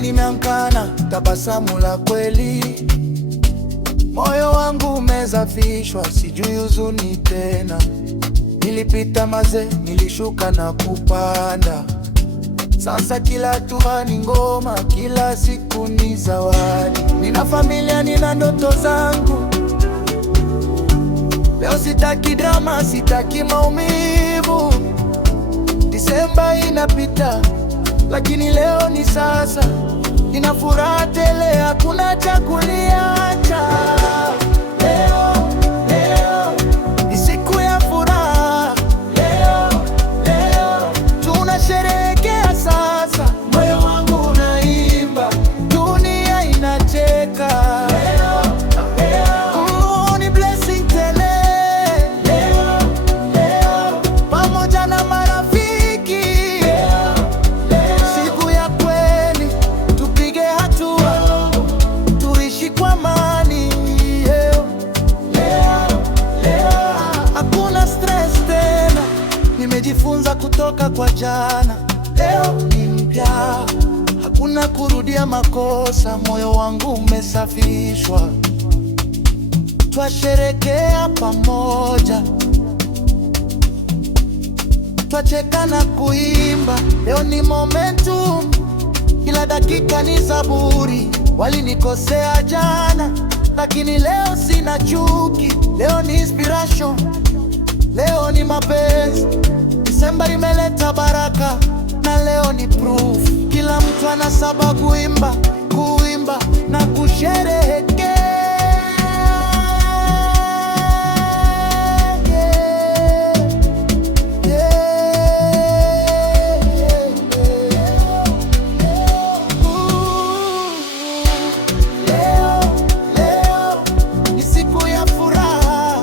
nimeamka na tabasamu la kweli. Moyo wangu umesafishwa, sijui huzuni tena. Nilipita maze, nilishuka na kupanda. Sasa kila hatua ni ngoma, kila siku ni zawadi. Nina familia, nina ndoto zangu. Leo sitaki drama, sitaki maumivu. Disemba inapita, lakini leo ni sasa. Nina furaha tele, hakuna cha kuliacha. Leo ni siku ya furaha. Leo tunasherehekea sasa. Moyo wangu unaimba, dunia inacheka. Ni blessing tele. Pamoja na marafiki. Siku ya kweli, tupige hatua, tuishi kwa amani. Hakuna stress tena, nimejifunza kutoka kwa jana. Leo ni mpya, hakuna kurudia makosa. Moyo wangu umesafishwa, twasherekea pamoja, twacheka na kuimba. Leo ni momentum, kila dakika ni zaburi. Walinikosea jana, lakini leo sina chuki. Leo ni inspiration, leo ni mapenzi. Disemba imeleta baraka, na leo ni proof. Kila mtu ana sababu kuimba na kusherehekea. Leo ni siku ya furaha.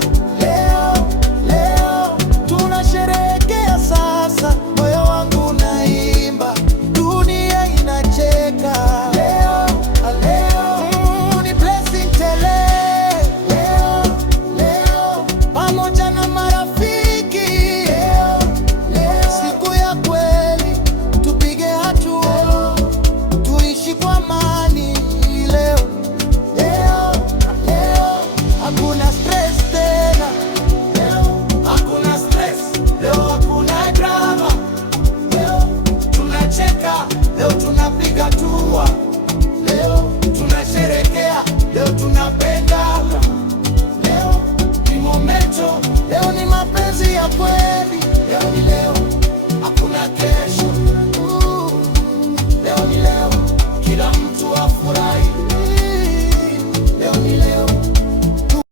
Leo tunasherehekea sasa. Moyo wangu unaimba, dunia inacheka. Leo ni blessing tele. Leo pamoja na marafiki. Siku ya kweli, tupige hatua, tuishi kwa amani. Leo hakuna stress tena. Hakuna stress. Leo hakuna drama. Leo tunacheka, leo tunapiga hatua. Leo tunasherehekea, leo tunapendana. Leo ni momento, leo ni mapenzi ya kweli.